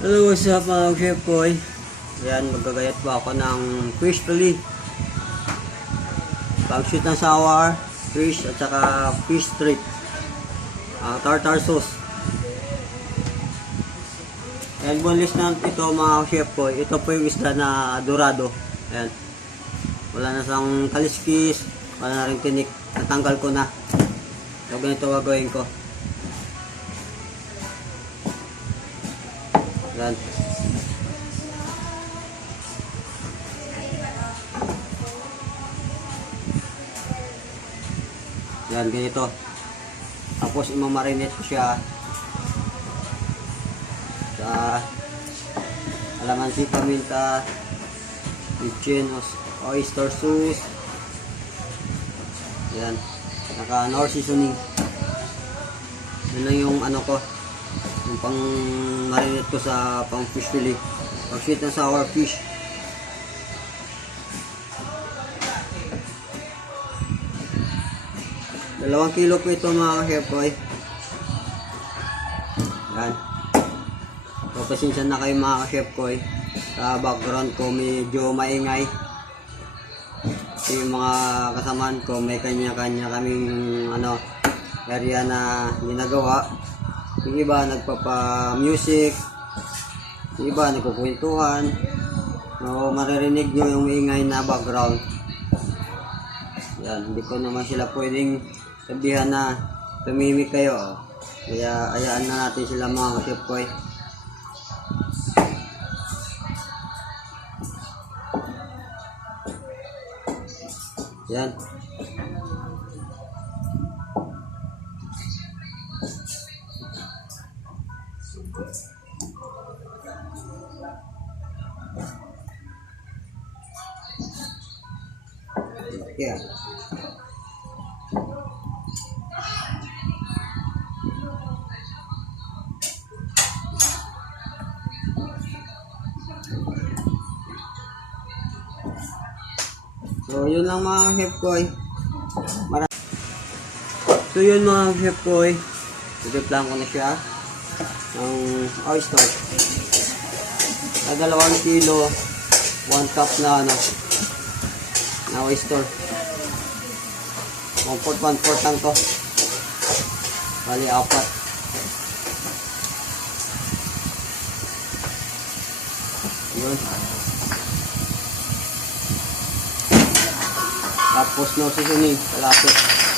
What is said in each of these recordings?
Hello, what's up mga chef boy? Yan, magagayat po ako ng fish fillet. Pag-shoot ng sour, fish at saka fish strip. Ah, tartar sauce. Yan, boneless na ito mga chef boy. Ito po yung isda na dorado. Yan. Wala na sang kaliskis, wala na rin tinik. Natanggal ko na. So, ganito gagawin ko. Yan. Yan, ganito. Tapos imamarinate ko siya sa alamansi paminta, kitchen, oyster sauce. Yan. Naka nor seasoning. Yun lang yung ano ko. Yung pang marinate ko sa pang fish fillet. Pang sweet and sour fish. Dalawang kilo po ito mga boy. Yan. So, na kayo mga boy. Sa background ko medyo maingay. Kasi yung mga kasamaan ko may kanya-kanya kaming ano area na ginagawa. Yung iba nagpapa-music. Yung iba nagkukwentuhan. No, maririnig nyo yung ingay na background. Yan, hindi ko naman sila pwedeng sabihan na tumimik kayo. Kaya ayaan na natin sila mga boy. Yan. Yeah. So, yun lang mga chef koy. Mara- so, yun mga chef koy. Tutiplan ko na siya ng oyster. Sa dalawang kilo, one cup na ano, na oyster. One fourth, one fourth lang to. Bali, apat. Yun. Tapos no seasoning, kalapit.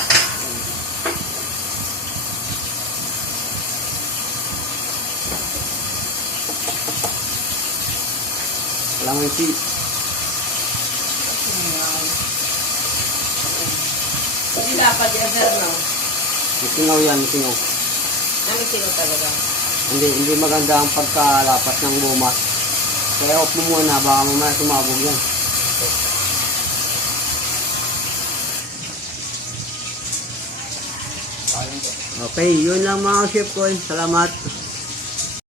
Kalamansi. Hindi dapat i-order, no? Singaw yan, singaw. Ano sino talaga? Hindi, hindi maganda ang pagkalapat ng bumas. Kaya off mo muna, baka mamaya sumabog yan. Okay, yun lang mga chef ko. Salamat.